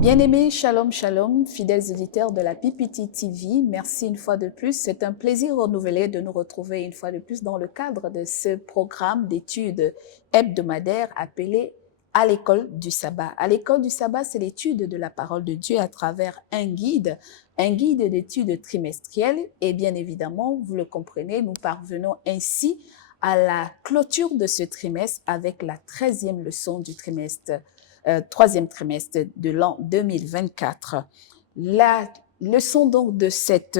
Bien-aimés, shalom, shalom, fidèles éditeurs de la PPT TV, merci une fois de plus. C'est un plaisir renouvelé de nous retrouver une fois de plus dans le cadre de ce programme d'études hebdomadaires appelé à l'école du sabbat. À l'école du sabbat, c'est l'étude de la parole de Dieu à travers un guide d'études trimestrielles. Et bien évidemment, vous le comprenez, nous parvenons ainsi à la clôture de ce trimestre avec la 13e leçon du troisième trimestre de l'an 2024. La leçon donc de cette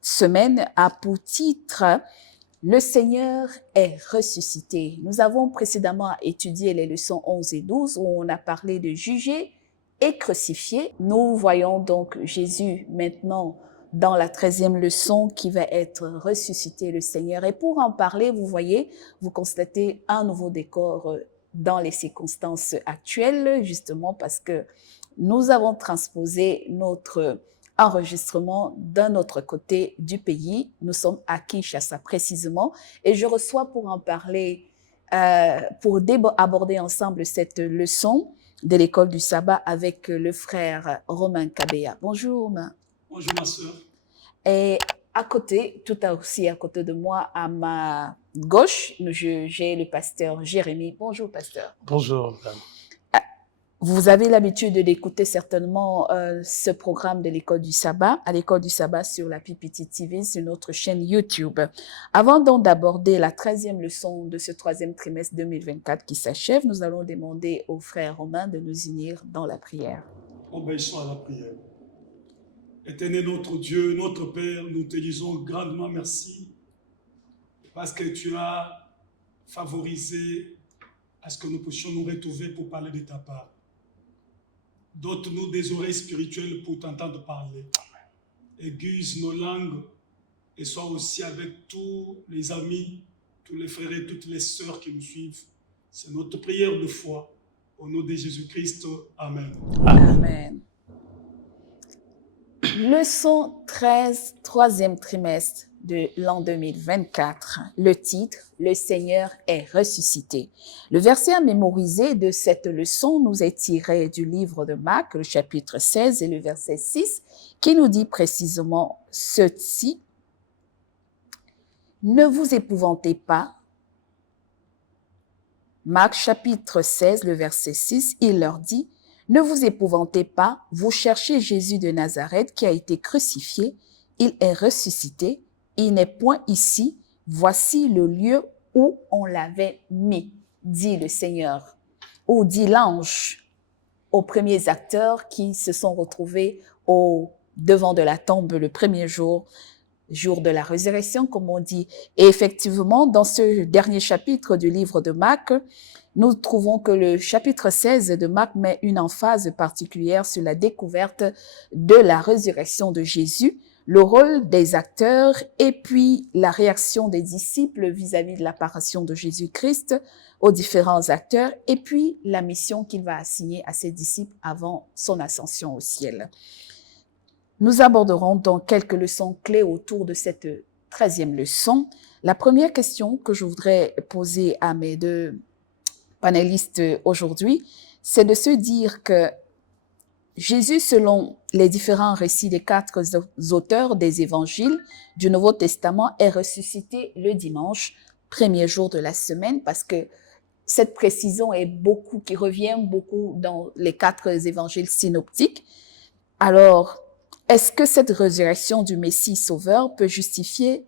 semaine a pour titre « Le Seigneur est ressuscité ». Nous avons précédemment étudié les leçons 11 et 12 où on a parlé de juger et crucifier. Nous voyons donc Jésus maintenant dans la 13e leçon qui va être ressuscité le Seigneur. Et pour en parler, vous voyez, vous constatez un nouveau décor dans les circonstances actuelles, justement parce que nous avons transposé notre enregistrement d'un autre côté du pays. Nous sommes à Kinshasa précisément et je reçois pour en parler, pour aborder ensemble cette leçon de l'école du sabbat avec le frère Romain Kabea. Bonjour. Bonjour ma soeur. Et à côté, tout aussi à côté de moi, à ma gauche, j'ai le pasteur Jérémy. Bonjour, pasteur. Bonjour. Vous avez l'habitude d'écouter certainement ce programme de l'école du sabbat, à l'école du sabbat sur la PPT TV, sur notre chaîne YouTube. Avant donc d'aborder la 13e leçon de ce troisième trimestre 2024 qui s'achève, nous allons demander au frère Romain de nous unir dans la prière. Obéissons à la prière. Éternel notre Dieu, notre Père, nous te disons grandement merci parce que tu as favorisé à ce que nous puissions nous retrouver pour parler de ta part. Dote-nous des oreilles spirituelles pour t'entendre parler. Aiguise nos langues et sois aussi avec tous les amis, tous les frères et toutes les sœurs qui nous suivent. C'est notre prière de foi. Au nom de Jésus-Christ, Amen. Amen. Leçon 13, troisième trimestre de l'an 2024. Le titre, le Seigneur est ressuscité. Le verset à mémoriser de cette leçon nous est tiré du livre de Marc, le chapitre 16 et le verset 6, qui nous dit précisément ceci. Ne vous épouvantez pas. Marc chapitre 16, le verset 6, il leur dit, ne vous épouvantez pas, vous cherchez Jésus de Nazareth qui a été crucifié, il est ressuscité, il n'est point ici, voici le lieu où on l'avait mis, dit le Seigneur, ou dit l'ange aux premiers acteurs qui se sont retrouvés au devant de la tombe le premier jour de la résurrection, comme on dit. Et effectivement, dans ce dernier chapitre du livre de Marc, nous trouvons que le chapitre 16 de Marc met une emphase particulière sur la découverte de la résurrection de Jésus, le rôle des acteurs et puis la réaction des disciples vis-à-vis de l'apparition de Jésus-Christ aux différents acteurs et puis la mission qu'il va assigner à ses disciples avant son ascension au ciel. Nous aborderons donc quelques leçons clés autour de cette 13e leçon. La première question que je voudrais poser à mes deux panélistes aujourd'hui, c'est de se dire que Jésus, selon les différents récits des 4 auteurs des évangiles du Nouveau Testament, est ressuscité le dimanche, premier jour de la semaine, parce que cette précision qui revient beaucoup dans les 4 évangiles synoptiques. Alors, est-ce que cette résurrection du Messie sauveur peut justifier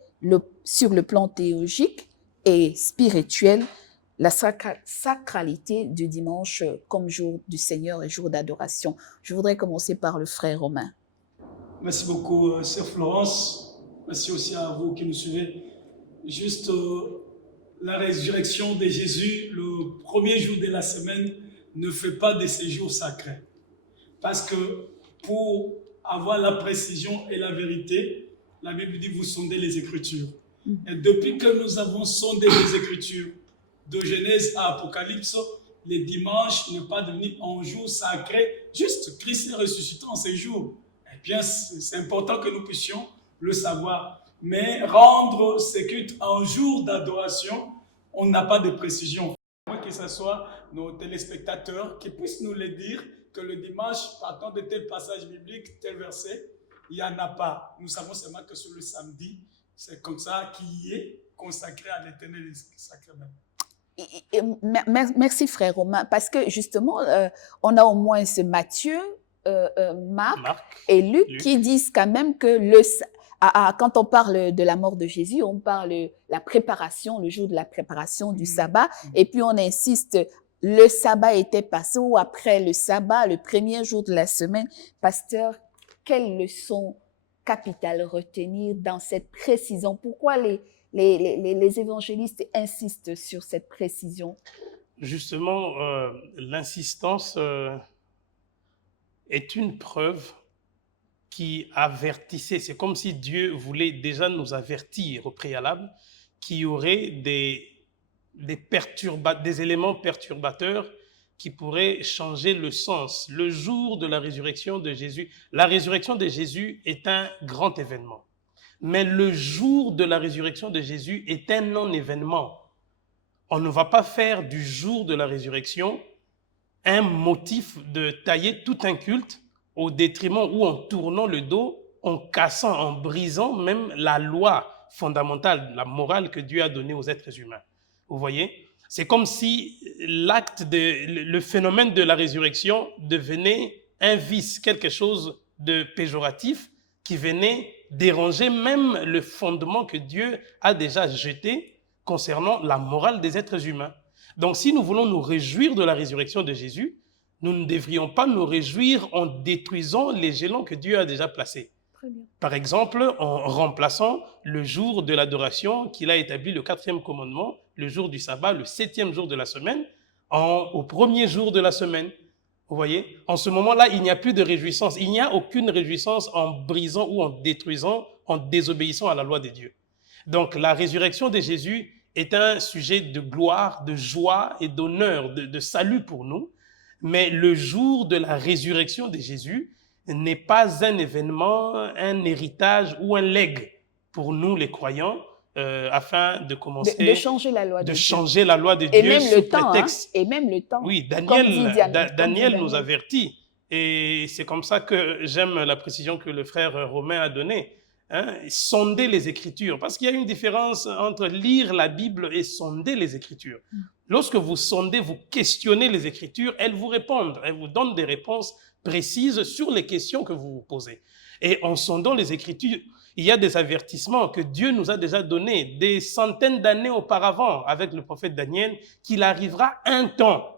sur le plan théologique et spirituel la sacralité du dimanche comme jour du Seigneur et jour d'adoration? Je voudrais commencer par le frère Romain. Merci beaucoup, sœur Florence. Merci aussi à vous qui nous suivez. Juste la résurrection de Jésus, le premier jour de la semaine, ne fait pas de ces jours sacrés. Parce que pour avoir la précision et la vérité, la Bible dit vous sondez les Écritures. Et depuis que nous avons sondé les Écritures, de Genèse à Apocalypse, le dimanche n'est pas devenu un jour sacré, juste Christ est ressuscité en ces jours. Eh bien, c'est important que nous puissions le savoir. Mais rendre ce culte un jour d'adoration, on n'a pas de précision. À moins que ce soit nos téléspectateurs qui puissent nous le dire, que le dimanche, partant de tel passage biblique, tel verset, il n'y en a pas. Nous savons seulement que sur le samedi, c'est comme ça qui est consacré à l'Éternel sacrement. Merci frère Romain, parce que justement, on a au moins ce Matthieu, Marc et Luc qui disent quand même que quand on parle de la mort de Jésus, on parle de la préparation, le jour de la préparation du sabbat, et puis on insiste, le sabbat était passé ou après le sabbat, le premier jour de la semaine. Pasteur, quelle leçon capitale retenir dans cette précision? Pourquoi les évangélistes insistent sur cette précision? Justement, l'insistance est une preuve qui avertissait. C'est comme si Dieu voulait déjà nous avertir au préalable qu'il y aurait des éléments perturbateurs qui pourraient changer le sens. Le jour de la résurrection de Jésus, la résurrection de Jésus est un grand événement. Mais le jour de la résurrection de Jésus est un non-événement. On ne va pas faire du jour de la résurrection un motif de tailler tout un culte au détriment ou en tournant le dos, en cassant, en brisant même la loi fondamentale, la morale que Dieu a donnée aux êtres humains. Vous voyez? C'est comme si le phénomène de la résurrection devenait un vice, quelque chose de péjoratif qui venait déranger même le fondement que Dieu a déjà jeté concernant la morale des êtres humains. Donc, si nous voulons nous réjouir de la résurrection de Jésus, nous ne devrions pas nous réjouir en détruisant les jalons que Dieu a déjà placés. Par exemple, en remplaçant le jour de l'adoration qu'il a établi, le 4e commandement, le jour du sabbat, le 7e jour de la semaine, au premier jour de la semaine. Vous voyez, en ce moment-là, il n'y a plus de réjouissance. Il n'y a aucune réjouissance en brisant ou en détruisant, en désobéissant à la loi de Dieu. Donc, la résurrection de Jésus est un sujet de gloire, de joie et d'honneur, de salut pour nous. Mais le jour de la résurrection de Jésus n'est pas un événement, un héritage ou un legs pour nous les croyants afin de commencer de changer la loi de changer la loi de et Dieu même sous le temps, prétexte. Et même le temps. Oui, Daniel Daniel nous avertit. Et c'est comme ça que j'aime la précision que le frère Romain a donnée. Sonder les Écritures. Parce qu'il y a une différence entre lire la Bible et sonder les Écritures. Lorsque vous sondez, vous questionnez les Écritures, elles vous répondent. Elles vous donnent des réponses précises sur les questions que vous vous posez. Et en sondant les Écritures, il y a des avertissements que Dieu nous a déjà donnés des centaines d'années auparavant avec le prophète Daniel, qu'il arrivera un temps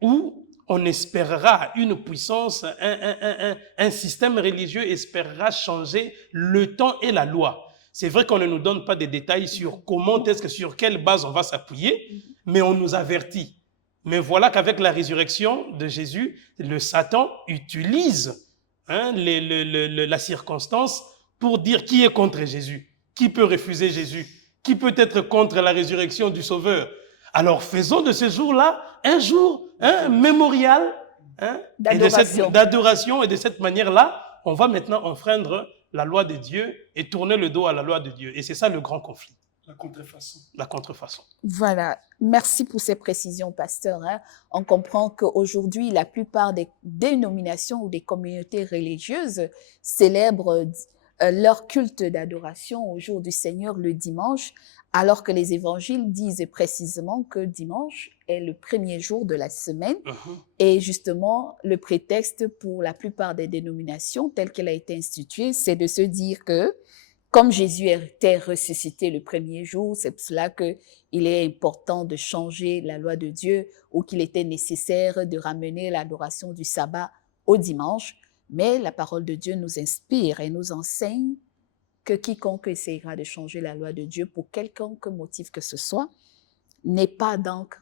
où on espérera une puissance, un système religieux espérera changer le temps et la loi. C'est vrai qu'on ne nous donne pas des détails sur comment est-ce que, sur quelle base on va s'appuyer, mais on nous avertit. Mais voilà qu'avec la résurrection de Jésus, le Satan utilise la circonstance pour dire qui est contre Jésus, qui peut refuser Jésus, qui peut être contre la résurrection du Sauveur. Alors faisons de ce jour-là un jour mémorial d'adoration, et de cette manière-là, on va maintenant enfreindre la loi de Dieu et tourner le dos à la loi de Dieu. Et c'est ça le grand conflit. La contrefaçon. La contrefaçon. Voilà. Merci pour ces précisions, pasteur. On comprend qu'aujourd'hui, la plupart des dénominations ou des communautés religieuses célèbrent leur culte d'adoration au jour du Seigneur le dimanche, alors que les évangiles disent précisément que dimanche est le premier jour de la semaine. Et justement, le prétexte pour la plupart des dénominations, telle qu'elle a été instituée, c'est de se dire que comme Jésus était ressuscité le premier jour, c'est pour cela qu'il est important de changer la loi de Dieu ou qu'il était nécessaire de ramener l'adoration du sabbat au dimanche. Mais la parole de Dieu nous inspire et nous enseigne que quiconque essaiera de changer la loi de Dieu pour quelconque motif que ce soit n'est pas donc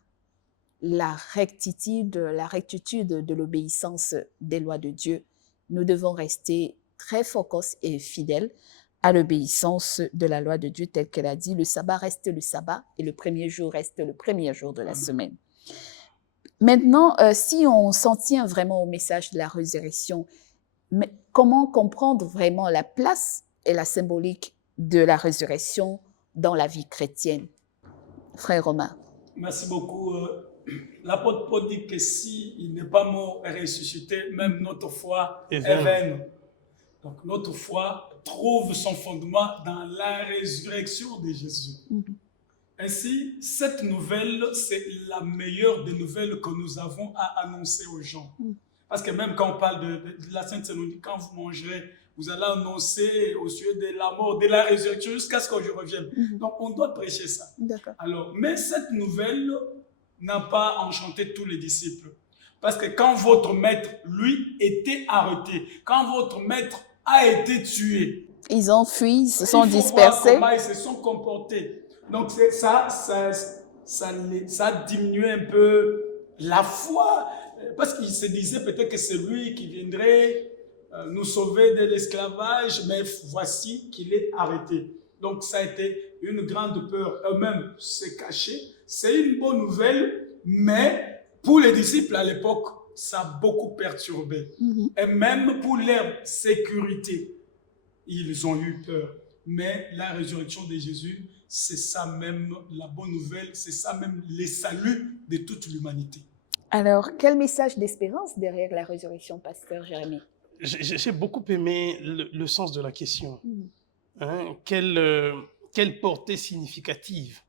la rectitude de l'obéissance des lois de Dieu. Nous devons rester très focus et fidèles à l'obéissance de la loi de Dieu telle qu'elle a dit. Le sabbat reste le sabbat et le premier jour reste le premier jour de la semaine. Maintenant, si on s'en tient vraiment au message de la résurrection, mais comment comprendre vraiment la place et la symbolique de la résurrection dans la vie chrétienne? Frère Romain. Merci beaucoup. l'apôtre Paul dit que s'il n'est pas mort et ressuscité, même notre foi est est vaine. vaine. Donc notre foi trouve son fondement dans la résurrection de Jésus. Ainsi, cette nouvelle, c'est la meilleure des nouvelles que nous avons à annoncer aux gens. Parce que même quand on parle de la Sainte Seine, quand vous mangerez, vous allez annoncer au sujet de la mort, de la résurrection, jusqu'à ce que je revienne. Donc, on doit prêcher ça. D'accord. Alors, mais cette nouvelle n'a pas enchanté tous les disciples. Parce que quand votre maître, lui, était arrêté, quand votre maître a été tué, Ils ont fui, ils se sont il faut dispersés. voir comment ils se sont comportés. Donc, ça a diminué un peu la foi. Parce qu'il se disait peut-être que c'est lui qui viendrait nous sauver de l'esclavage, mais voici qu'il est arrêté. Donc ça a été une grande peur. Eux-mêmes se cacher. C'est une bonne nouvelle, mais pour les disciples à l'époque, ça a beaucoup perturbé. Et même pour leur sécurité, ils ont eu peur. Mais la résurrection de Jésus, c'est ça même la bonne nouvelle, c'est ça même le salut de toute l'humanité. Alors, quel message d'espérance derrière la résurrection, pasteur Jérémie? J'ai beaucoup aimé le sens de la question. Hein, quelle portée significative,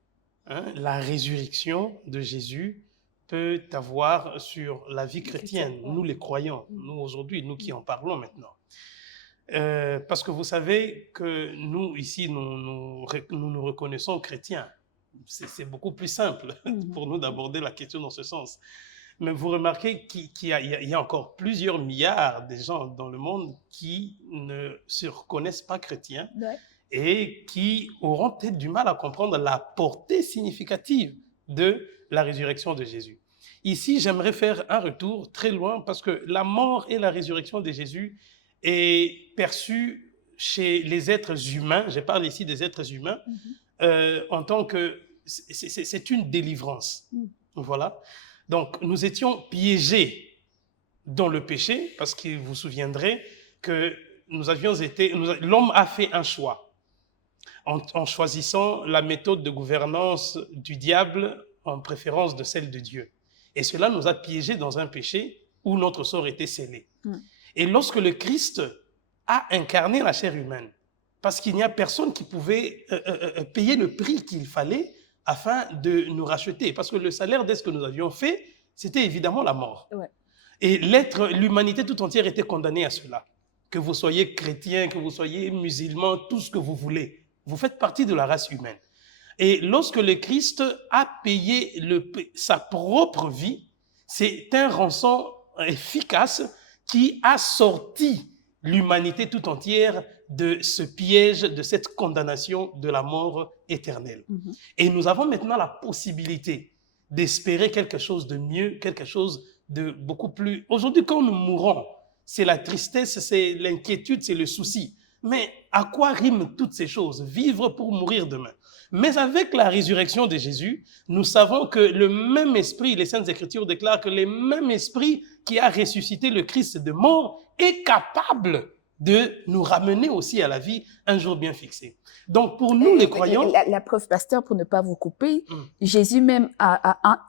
hein, la résurrection de Jésus peut avoir sur la vie chrétienne, nous les croyants, nous aujourd'hui, nous qui en parlons maintenant. Parce que vous savez que nous, ici, nous reconnaissons chrétiens. C'est beaucoup plus simple pour nous d'aborder la question dans ce sens. Mais vous remarquez qu'il y a encore plusieurs milliards de gens dans le monde qui ne se reconnaissent pas chrétiens et qui auront peut-être du mal à comprendre la portée significative de la résurrection de Jésus. Ici, j'aimerais faire un retour très loin parce que la mort et la résurrection de Jésus est perçue chez les êtres humains, je parle ici des êtres humains, en tant que c'est une délivrance. Voilà. Donc, nous étions piégés dans le péché, parce que vous vous souviendrez que l'homme a fait un choix en choisissant la méthode de gouvernance du diable en préférence de celle de Dieu. Et cela nous a piégés dans un péché où notre sort était scellé. Et lorsque le Christ a incarné la chair humaine, parce qu'il n'y a personne qui pouvait payer le prix qu'il fallait afin de nous racheter. Parce que le salaire de ce que nous avions fait, c'était évidemment la mort. Et l'humanité tout entière était condamnée à cela. Que vous soyez chrétien, que vous soyez musulman, tout ce que vous voulez. Vous faites partie de la race humaine. Et lorsque le Christ a payé sa propre vie, c'est un rançon efficace qui a sorti l'humanité tout entière de ce piège, de cette condamnation de la mort éternelle. Et nous avons maintenant la possibilité d'espérer quelque chose de mieux, quelque chose de beaucoup plus... Aujourd'hui, quand nous mourons, c'est la tristesse, c'est l'inquiétude, c'est le souci. Mais à quoi riment toutes ces choses? Vivre pour mourir demain. Mais avec la résurrection de Jésus, nous savons que le même esprit, les Saintes Écritures déclarent que le même esprit qui a ressuscité le Christ de mort est capable de nous ramener aussi à la vie un jour bien fixé. Donc pour nous les croyants... La preuve, pasteur, pour ne pas vous couper, Jésus même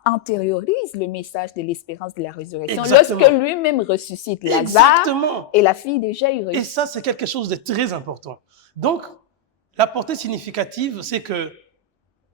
intériorise le message de l'espérance de la résurrection. Exactement. Lorsque lui-même ressuscite Lazare et la fille de Jaïrus. Et ça, c'est quelque chose de très important. Donc, la portée significative, c'est que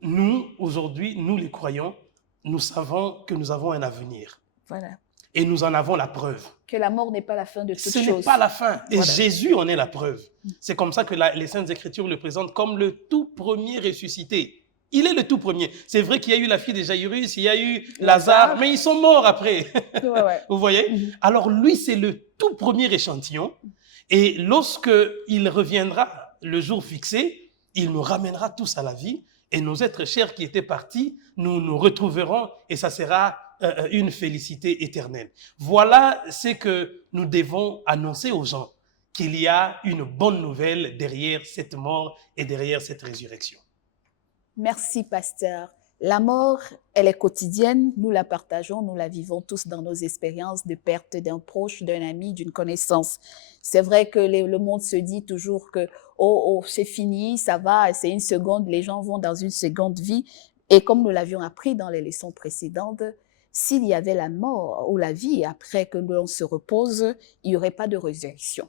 nous, aujourd'hui, nous les croyants, nous savons que nous avons un avenir. Voilà. Et nous en avons la preuve. Que la mort n'est pas la fin de toute chose. Ce n'est pas la fin. Et Voilà. Jésus en est la preuve. C'est comme ça que les Saintes Écritures le présentent comme le tout premier ressuscité. Il est le tout premier. C'est vrai qu'il y a eu la fille de Jaïrus, il y a eu Lazare, mais ils sont morts après. Vous voyez? Alors lui, c'est le tout premier échantillon. Et lorsque il reviendra le jour fixé, il nous ramènera tous à la vie. Et nos êtres chers qui étaient partis, nous nous retrouverons et ça sera une félicité éternelle. Voilà ce que nous devons annoncer aux gens, qu'il y a une bonne nouvelle derrière cette mort et derrière cette résurrection. Merci, pasteur. La mort, elle est quotidienne, nous la partageons, nous la vivons tous dans nos expériences de perte d'un proche, d'un ami, d'une connaissance. C'est vrai que le monde se dit toujours que oh, c'est fini, ça va, c'est une seconde, les gens vont dans une seconde vie. Et comme nous l'avions appris dans les leçons précédentes, s'il y avait la mort ou la vie après que l'on se repose, il n'y aurait pas de résurrection.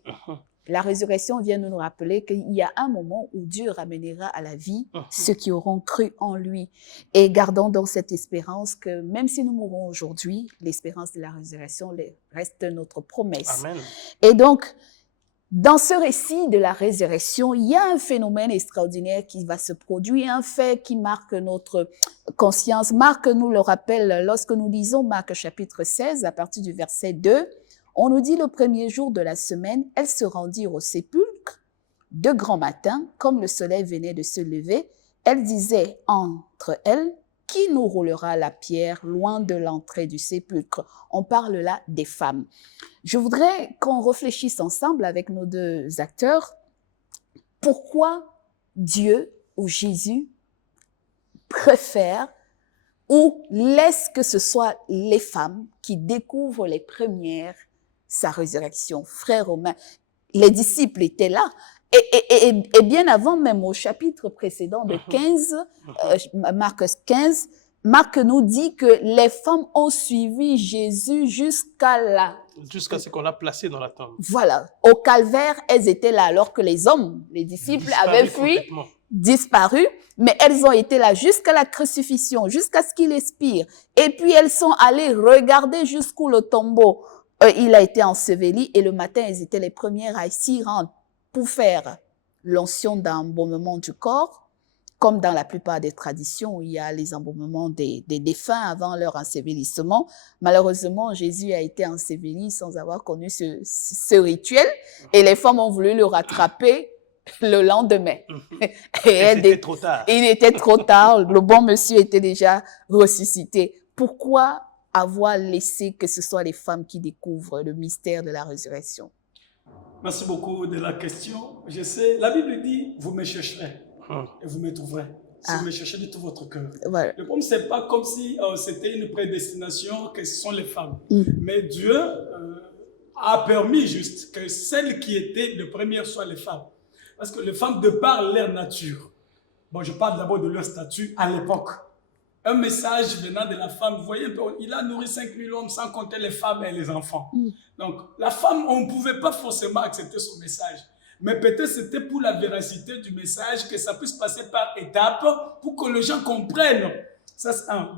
La résurrection vient de nous rappeler qu'il y a un moment où Dieu ramènera à la vie ceux qui auront cru en lui. Et gardons donc cette espérance que même si nous mourons aujourd'hui, l'espérance de la résurrection reste notre promesse. Amen. Et donc, dans ce récit de la résurrection, il y a un phénomène extraordinaire qui va se produire, un fait qui marque notre conscience. Marc nous le rappelle lorsque nous lisons Marc chapitre 16, à partir du verset 2. On nous dit le premier jour de la semaine, elles se rendirent au sépulcre de grand matin, comme le soleil venait de se lever. Elles disaient entre elles, qui nous roulera la pierre loin de l'entrée du sépulcre? On parle là des femmes. Je voudrais qu'on réfléchisse ensemble avec nos deux acteurs. Pourquoi Dieu ou Jésus préfère ou laisse que ce soit les femmes qui découvrent les premières sa résurrection? Frères romains, les disciples étaient là. Et bien avant même au chapitre précédent de 15, Marc 15, Marc nous dit que les femmes ont suivi Jésus jusqu'à ce qu'on l'a placé dans la tombe. Voilà. Au calvaire, elles étaient là alors que les hommes, les disciples avaient fui, disparu, mais elles ont été là jusqu'à la crucifixion, jusqu'à ce qu'il expire. Et puis elles sont allées regarder jusqu'où le tombeau il a été enseveli, et le matin, elles étaient les premières à s'y rendre pour faire l'onction d'embaumement du corps, comme dans la plupart des traditions où il y a les embaumements des défunts avant leur ensevelissement. Malheureusement, Jésus a été enseveli sans avoir connu ce rituel, et les femmes ont voulu le rattraper le lendemain. C'était trop tard. Il était trop tard, le bon monsieur était déjà ressuscité. Pourquoi avoir laissé que ce soit les femmes qui découvrent le mystère de la résurrection? Merci beaucoup de la question. Je sais, la Bible dit, vous me chercherez et vous me trouverez. Si vous me cherchez de tout votre cœur. Voilà. Le problème, c'est pas comme si c'était une prédestination que ce sont les femmes. Mais Dieu a permis juste que celles qui étaient de première soient les femmes. Parce que les femmes, de par leur nature, bon, je parle d'abord de leur statut à l'époque. Un message venant de la femme, vous voyez, il a nourri 5000 hommes sans compter les femmes et les enfants. Donc, la femme, on ne pouvait pas forcément accepter son message. Mais peut-être c'était pour la véracité du message, que ça puisse passer par étapes pour que les gens comprennent. Ça, c'est un.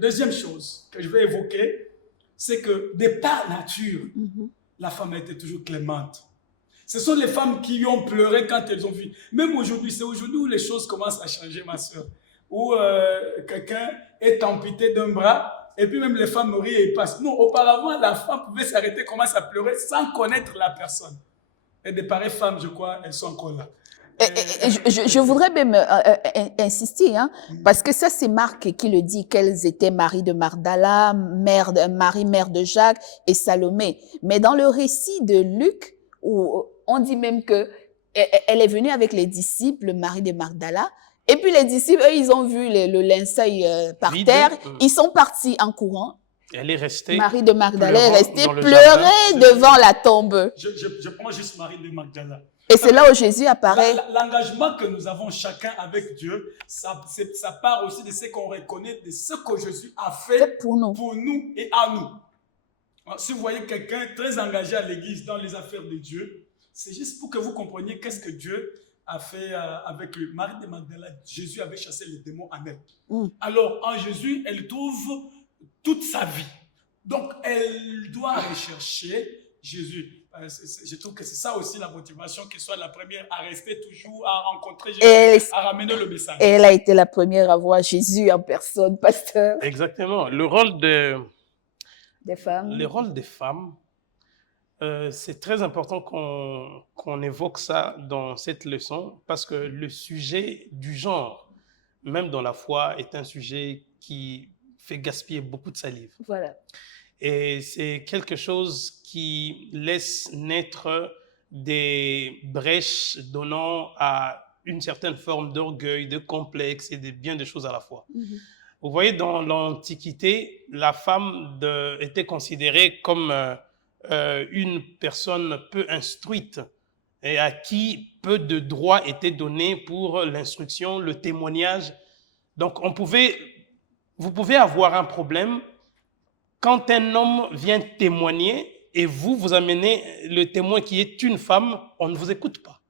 Deuxième chose que je vais évoquer, c'est que de par nature, la femme a été toujours clémente. Ce sont les femmes qui ont pleuré quand elles ont vu. Même aujourd'hui, c'est aujourd'hui où les choses commencent à changer, ma soeur. Où quelqu'un est amputé d'un bras, et puis même les femmes rient et passent. Non, auparavant, la femme pouvait s'arrêter, commencer à pleurer sans connaître la personne. Et de pareilles femmes, je crois, elles sont encore là. Je voudrais même insister, parce que ça, c'est Marc qui le dit, qu'elles étaient Marie de Magdala, Marie, mère de Jacques, et Salomé. Mais dans le récit de Luc, où on dit même que elle est venue avec les disciples, Marie de Magdala, et puis les disciples, eux, ils ont vu le linceul par terre, ils sont partis en courant. Elle est restée. Marie de Magdala est restée pleurer devant la tombe. Je prends juste Marie de Magdala. Et c'est là où Jésus apparaît. L'engagement que nous avons chacun avec Dieu, ça part aussi de ce qu'on reconnaît, de ce que Jésus a fait pour nous et à nous. Alors, si vous voyez quelqu'un très engagé à l'église dans les affaires de Dieu, c'est juste pour que vous compreniez qu'est-ce que Dieu a fait avec lui. Marie de Magdala, Jésus avait chassé les démons en elle. Alors, en Jésus, elle trouve toute sa vie. Donc, elle doit rechercher Jésus. Je trouve que c'est ça aussi la motivation, qu'elle soit la première à rester toujours, à rencontrer Jésus, à ramener le message. Et elle a été la première à voir Jésus en personne, pasteur. Exactement. Le rôle des femmes. Le rôle des femmes, c'est très important qu'on évoque ça dans cette leçon, parce que le sujet du genre, même dans la foi, est un sujet qui fait gaspiller beaucoup de salive. Voilà. Et c'est quelque chose qui laisse naître des brèches donnant à une certaine forme d'orgueil, de complexe et de bien de choses à la fois. Vous voyez, dans l'Antiquité, la femme était considérée comme une personne peu instruite et à qui peu de droits étaient donnés pour l'instruction, le témoignage. Donc, on pouvait vous pouvez avoir un problème quand un homme vient témoigner et vous amenez le témoin qui est une femme, on ne vous écoute pas.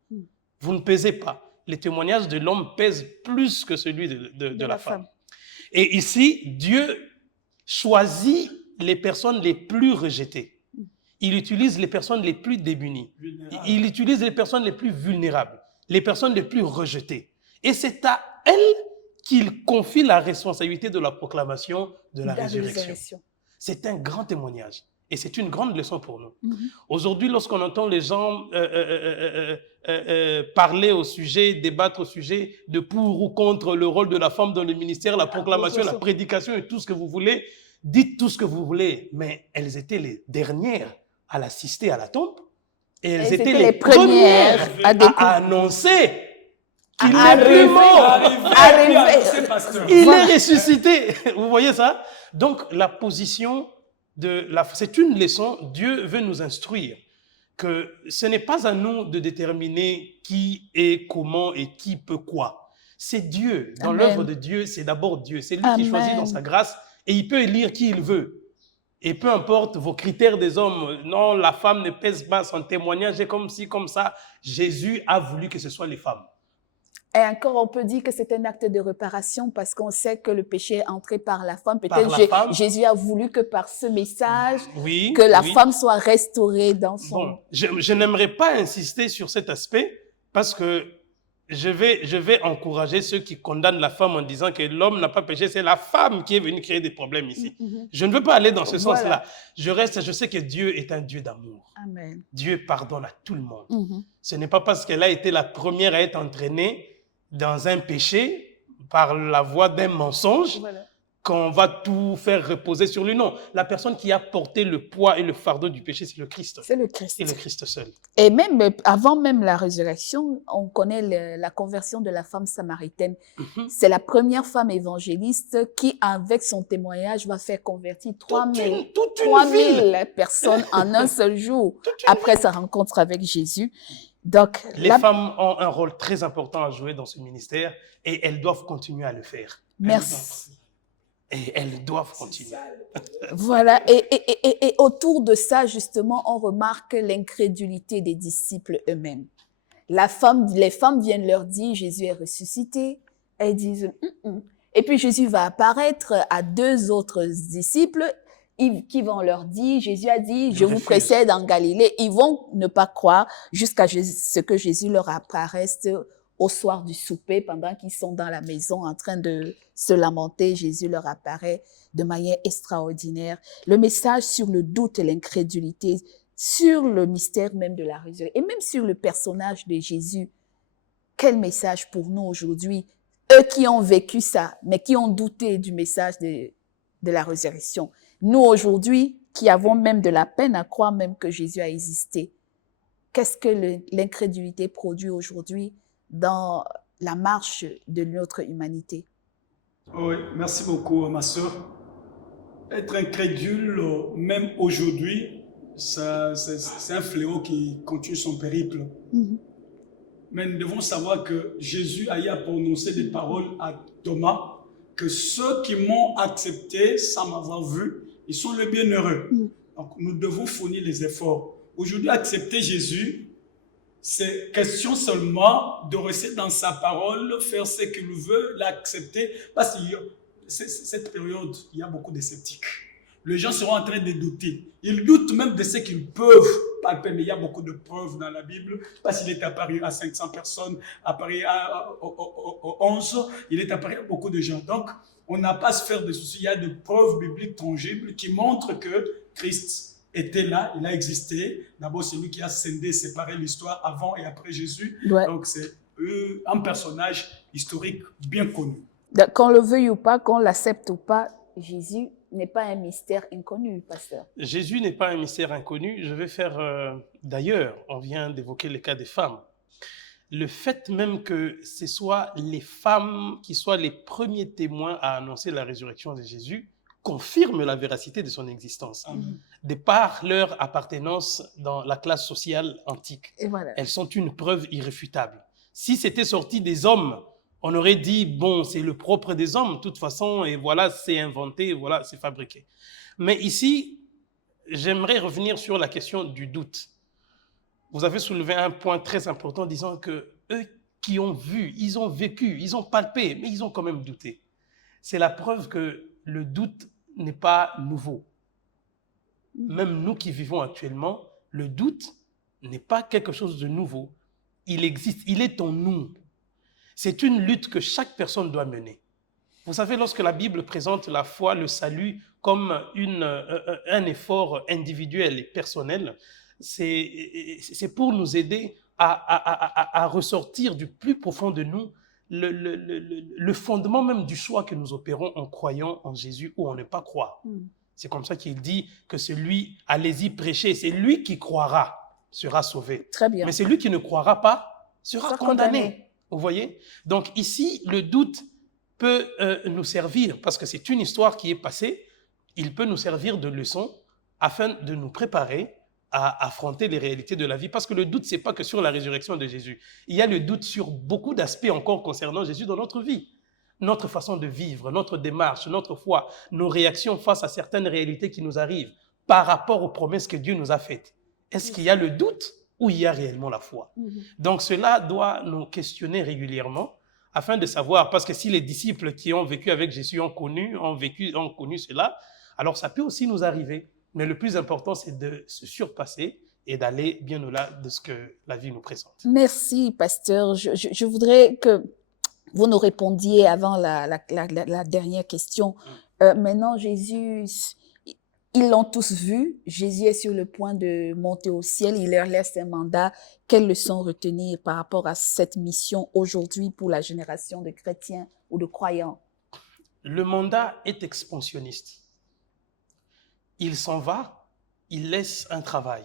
Vous ne pesez pas. Les témoignages de l'homme pèsent plus que celui de la femme. Et ici, Dieu choisit les personnes les plus rejetées. Il utilise les personnes les plus démunies. Il utilise les personnes les plus vulnérables, les personnes les plus rejetées. Et c'est à elles qu'il confie la responsabilité de la proclamation de la résurrection. C'est un grand témoignage. Et c'est une grande leçon pour nous. Aujourd'hui, lorsqu'on entend les gens parler au sujet, débattre au sujet de pour ou contre le rôle de la femme dans le ministère, la proclamation, la prédication et tout ce que vous voulez, dites tout ce que vous voulez. Mais elles étaient les dernières à l'assister à la tombe. Et elles étaient les premières à annoncer qu'il n'est plus mort. Il est ressuscité. Vous voyez ça? Donc, la position c'est une leçon. Dieu veut nous instruire que ce n'est pas à nous de déterminer qui est comment et qui peut quoi. C'est Dieu. Dans l'œuvre de Dieu, c'est d'abord Dieu. C'est lui qui choisit dans sa grâce et il peut élire qui il veut. Et peu importe vos critères des hommes, non, la femme ne pèse pas, son témoignage est comme ci, comme ça. Jésus a voulu que ce soit les femmes. Et encore, on peut dire que c'est un acte de réparation parce qu'on sait que le péché est entré par la femme. Peut-être Jésus a voulu que par ce message, que la femme soit restaurée dans son... Bon, je n'aimerais pas insister sur cet aspect parce que je vais encourager ceux qui condamnent la femme en disant que l'homme n'a pas péché, c'est la femme qui est venue créer des problèmes ici. Je ne veux pas aller dans ce sens-là. Je sais que Dieu est un Dieu d'amour. Amen. Dieu pardonne à tout le monde. Ce n'est pas parce qu'elle a été la première à être entraînée dans un péché, par la voie d'un mensonge, qu'on va tout faire reposer sur lui. Non, la personne qui a porté le poids et le fardeau du péché, c'est le Christ. C'est le Christ. Et le Christ seul. Et même, avant même la résurrection, on connaît la conversion de la femme samaritaine. C'est la première femme évangéliste qui, avec son témoignage, va faire convertir 3000 personnes en un seul jour, après sa rencontre avec Jésus. Donc, les femmes ont un rôle très important à jouer dans ce ministère et elles doivent continuer à le faire. Merci. Et elles doivent continuer. Voilà. Et autour de ça, justement, on remarque l'incrédulité des disciples eux-mêmes. Les femmes viennent leur dire, Jésus est ressuscité. Elles disent, Et puis Jésus va apparaître à 2 autres disciples qui vont leur dire, Jésus a dit, je vous précède en Galilée. Ils vont ne pas croire jusqu'à ce que Jésus leur apparaisse au soir du souper, pendant qu'ils sont dans la maison en train de se lamenter. Jésus leur apparaît de manière extraordinaire. Le message sur le doute et l'incrédulité, sur le mystère même de la résurrection, et même sur le personnage de Jésus. Quel message pour nous aujourd'hui? Eux qui ont vécu ça, mais qui ont douté du message de la résurrection. Nous, aujourd'hui, qui avons même de la peine à croire même que Jésus a existé, qu'est-ce que l'incrédulité produit aujourd'hui dans la marche de notre humanité? Oui, merci beaucoup, ma sœur. Être incrédule, même aujourd'hui, c'est un fléau qui continue son périple. Mais nous devons savoir que Jésus a prononcé des paroles à Thomas, que ceux qui m'ont accepté sans m'avoir vu, ils sont les bienheureux. Donc, nous devons fournir les efforts. Aujourd'hui, accepter Jésus, c'est question seulement de rester dans sa parole, faire ce qu'il veut, l'accepter. Parce que cette période, il y a beaucoup de sceptiques. Les gens seront en train de douter. Ils doutent même de ce qu'ils peuvent palper, mais il y a beaucoup de preuves dans la Bible. Parce qu'il est apparu à 500 personnes, apparu à 11, il est apparu à beaucoup de gens. Donc, on n'a pas à se faire de soucis. Il y a des preuves bibliques tangibles qui montrent que Christ était là, il a existé. D'abord, c'est lui qui a scindé, séparé l'histoire avant et après Jésus. Donc, c'est un personnage historique bien connu. Qu'on le veuille ou pas, qu'on l'accepte ou pas, Jésus n'est pas un mystère inconnu, pasteur. Jésus n'est pas un mystère inconnu. Je vais faire, d'ailleurs, on vient d'évoquer le cas des femmes. Le fait même que ce soit les femmes qui soient les premiers témoins à annoncer la résurrection de Jésus confirme la véracité de son existence. De par leur appartenance dans la classe sociale antique. Et voilà. Elles sont une preuve irréfutable. Si c'était sorti des hommes, On aurait dit, bon, c'est le propre des hommes, de toute façon, et voilà, c'est inventé, voilà, c'est fabriqué. Mais ici, j'aimerais revenir sur la question du doute. Vous avez soulevé un point très important en disant que eux qui ont vu, ils ont vécu, ils ont palpé, mais ils ont quand même douté. C'est la preuve que le doute n'est pas nouveau. Même nous qui vivons actuellement, le doute n'est pas quelque chose de nouveau. Il existe, il est en nous. C'est une lutte que chaque personne doit mener. Vous savez, lorsque la Bible présente la foi, le salut comme un effort individuel et personnel, c'est pour nous aider à ressortir du plus profond de nous le fondement même du choix que nous opérons en croyant en Jésus ou en ne pas croire. C'est comme ça qu'il dit que celui, allez-y prêcher, c'est lui qui croira sera sauvé. Très bien. Mais celui qui ne croira pas sera condamné. Vous voyez? Donc ici, le doute peut nous servir, parce que c'est une histoire qui est passée, il peut nous servir de leçon afin de nous préparer à affronter les réalités de la vie. Parce que le doute, ce n'est pas que sur la résurrection de Jésus. Il y a le doute sur beaucoup d'aspects encore concernant Jésus dans notre vie. Notre façon de vivre, notre démarche, notre foi, nos réactions face à certaines réalités qui nous arrivent par rapport aux promesses que Dieu nous a faites. Est-ce qu'il y a le doute ou il y a réellement la foi? Donc cela doit nous questionner régulièrement afin de savoir, parce que si les disciples qui ont vécu avec Jésus ont connu cela, alors ça peut aussi nous arriver. Mais le plus important, c'est de se surpasser et d'aller bien au-delà de ce que la vie nous présente. Merci, pasteur. Je voudrais que vous nous répondiez avant la dernière question. Maintenant, Jésus, ils l'ont tous vu. Jésus est sur le point de monter au ciel. Il leur laisse un mandat. Quelles leçons retenir par rapport à cette mission aujourd'hui pour la génération de chrétiens ou de croyants? Le mandat est expansionniste. Il s'en va, il laisse un travail.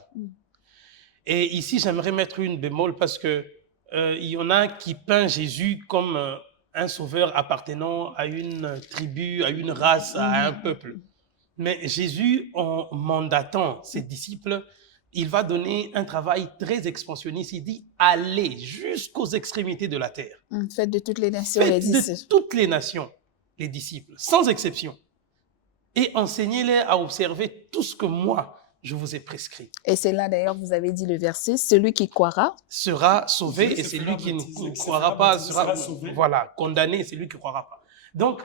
Et ici, j'aimerais mettre une bémol parce que il y en a qui peint Jésus comme un sauveur appartenant à une tribu, à une race, à un peuple. Mais Jésus, en mandatant ses disciples, il va donner un travail très expansionniste. Il dit, allez jusqu'aux extrémités de la terre. Faites de toutes les nations les disciples. Faites de toutes les nations les disciples, sans exception. Et enseignez-les à observer tout ce que moi, je vous ai prescrit. Et c'est là d'ailleurs, vous avez dit le verset, celui qui croira sera sauvé et celui qui ne croira pas sera sauvé. Voilà, condamné, c'est lui qui ne croira pas. Donc,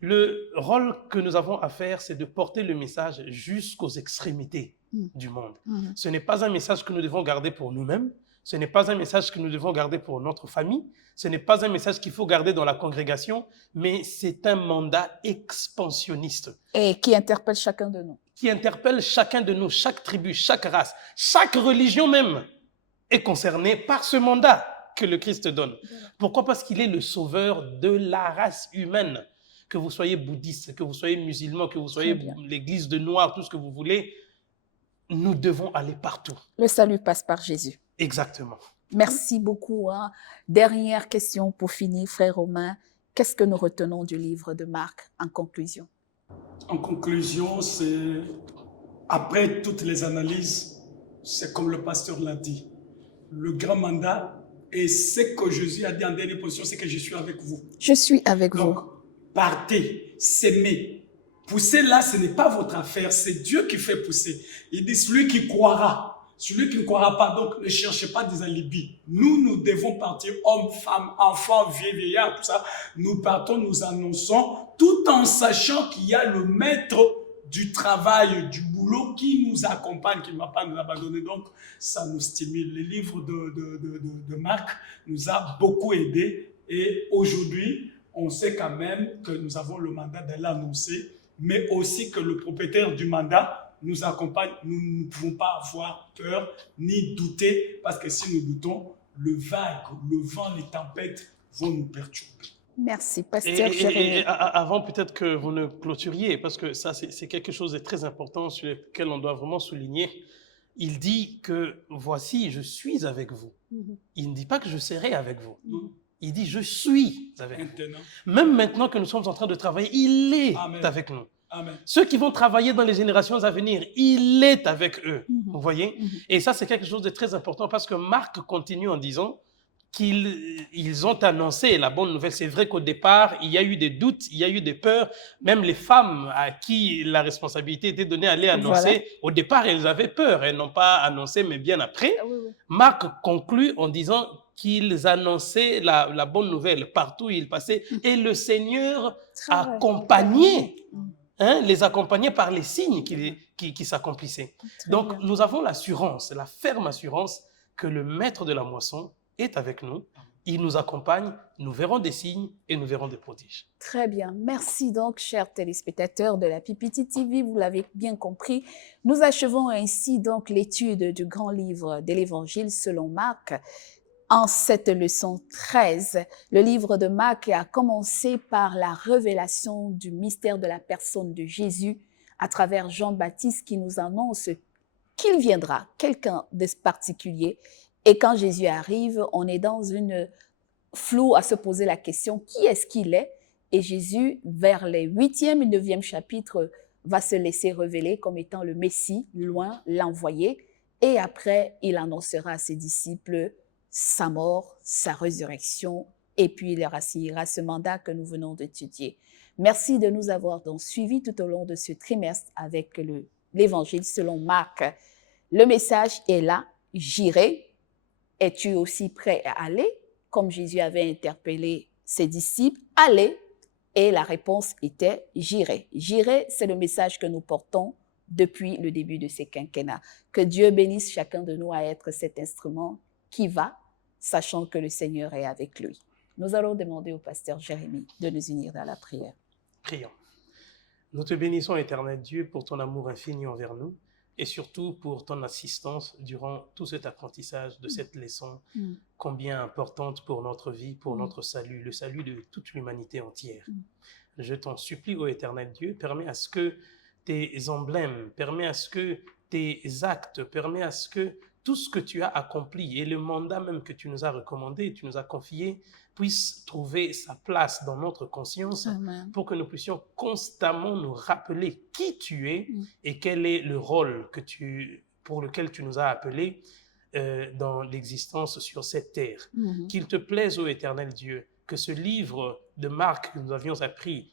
le rôle que nous avons à faire, c'est de porter le message jusqu'aux extrémités du monde. Ce n'est pas un message que nous devons garder pour nous-mêmes, ce n'est pas un message que nous devons garder pour notre famille, ce n'est pas un message qu'il faut garder dans la congrégation, mais c'est un mandat expansionniste. Et qui interpelle chacun de nous. Qui interpelle chacun de nous, chaque tribu, chaque race, chaque religion même est concernée par ce mandat que le Christ donne. Pourquoi? Parce qu'il est le sauveur de la race humaine. Que vous soyez bouddhiste, que vous soyez musulman, que vous soyez l'église de noir, tout ce que vous voulez, nous devons aller partout. Le salut passe par Jésus. Exactement. Merci beaucoup. Dernière question pour finir, frère Romain. Qu'est-ce que nous retenons du livre de Marc en conclusion? En conclusion, c'est après toutes les analyses, c'est comme le pasteur l'a dit, le grand mandat et ce que Jésus a dit en dernière position, c'est que je suis avec vous. Je suis avec vous. Donc, partez, s'aimer. Pousser là, ce n'est pas votre affaire, c'est Dieu qui fait pousser. Il dit celui qui croira. Celui qui ne croira pas, donc ne cherchez pas des alibis. Nous devons partir, hommes, femmes, enfants, vieux, vieillards, tout ça. Nous partons, nous annonçons, tout en sachant qu'il y a le maître du travail, du boulot qui nous accompagne, qui ne va pas nous abandonner. Donc, ça nous stimule. Le livre de Marc nous a beaucoup aidés. Et aujourd'hui, on sait quand même que nous avons le mandat d'aller annoncer, mais aussi que le propriétaire du mandat nous accompagne. Nous ne pouvons pas avoir peur ni douter, parce que si nous doutons, le vent, les tempêtes vont nous perturber. Merci, pasteur. Et avant peut-être que vous ne clôturiez, parce que ça c'est quelque chose de très important sur lequel on doit vraiment souligner. Il dit que voici, je suis avec vous. Il ne dit pas que je serai avec vous. Il dit je suis avec vous. Même maintenant que nous sommes en train de travailler, il est avec nous. Amen. Ceux qui vont travailler dans les générations à venir, il est avec eux. Vous voyez? Et ça, c'est quelque chose de très important parce que Marc continue en disant qu'ils ont annoncé la bonne nouvelle. C'est vrai qu'au départ, il y a eu des doutes, il y a eu des peurs. Même les femmes à qui la responsabilité était donnée allaient annoncer. Voilà. Au départ, elles avaient peur. Elles n'ont pas annoncé, mais bien après. Ah oui, oui. Marc conclut en disant qu'ils annonçaient la bonne nouvelle partout où ils passaient. Et le Seigneur Très vrai. accompagnait, Mm. les accompagnait par les signes qui s'accomplissaient. Très Donc, bien. nous avons l'assurance, la ferme assurance que le maître de la moisson est avec nous. Il nous accompagne, nous verrons des signes et nous verrons des prodiges. Très bien. Merci donc, chers téléspectateurs de la PPT TV. Vous l'avez bien compris. Nous achevons ainsi donc l'étude du grand livre de l'Évangile selon Marc. En cette leçon 13, le livre de Marc a commencé par la révélation du mystère de la personne de Jésus à travers Jean-Baptiste qui nous annonce qu'il viendra, quelqu'un de particulier. Et quand Jésus arrive, on est dans une flou à se poser la question, qui est-ce qu'il est? Et Jésus, vers les 8e et 9e chapitres, va se laisser révéler comme étant le Messie, loin, l'envoyé. Et après, il annoncera à ses disciples sa mort, sa résurrection, et puis il leur assignera ce mandat que nous venons d'étudier. Merci de nous avoir donc suivis tout au long de ce trimestre avec l'Évangile selon Marc. Le message est là, j'irai. Es-tu aussi prêt à aller? Comme Jésus avait interpellé ses disciples, allez. Et la réponse était j'irai. J'irai, c'est le message que nous portons depuis le début de ces quinquennats. Que Dieu bénisse chacun de nous à être cet instrument qui va, sachant que le Seigneur est avec lui. Nous allons demander au pasteur Jérémie de nous unir dans la prière. Prions. Nous te bénissons, éternel Dieu, pour ton amour infini envers nous et surtout pour ton assistance durant tout cet apprentissage de cette leçon combien importante pour notre vie, pour notre salut, le salut de toute l'humanité entière. Je t'en supplie, ô éternel Dieu, permets à ce que tes emblèmes, permets à ce que tes actes, permets à ce que tout ce que tu as accompli et le mandat même que tu nous as recommandé, tu nous as confié, puisse trouver sa place dans notre conscience. Amen. Pour que nous puissions constamment nous rappeler qui tu es et quel est le rôle pour lequel tu nous as appelés dans l'existence sur cette terre. Qu'il te plaise, ô éternel Dieu, que ce livre de Marc que nous avions appris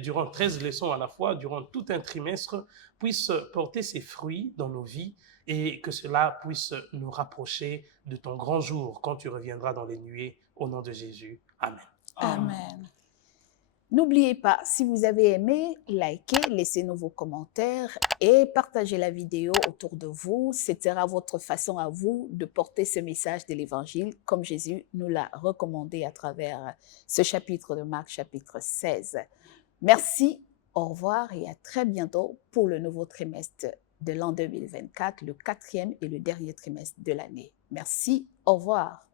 durant 13 leçons à la fois, durant tout un trimestre, puisse porter ses fruits dans nos vies et que cela puisse nous rapprocher de ton grand jour quand tu reviendras dans les nuées. Au nom de Jésus. Amen. Amen. N'oubliez pas, si vous avez aimé, likez, laissez-nous vos commentaires et partagez la vidéo autour de vous. Ce sera votre façon à vous de porter ce message de l'Évangile comme Jésus nous l'a recommandé à travers ce chapitre de Marc, chapitre 16. Merci, au revoir et à très bientôt pour le nouveau trimestre de l'an 2024, le 4e et le dernier trimestre de l'année. Merci, au revoir.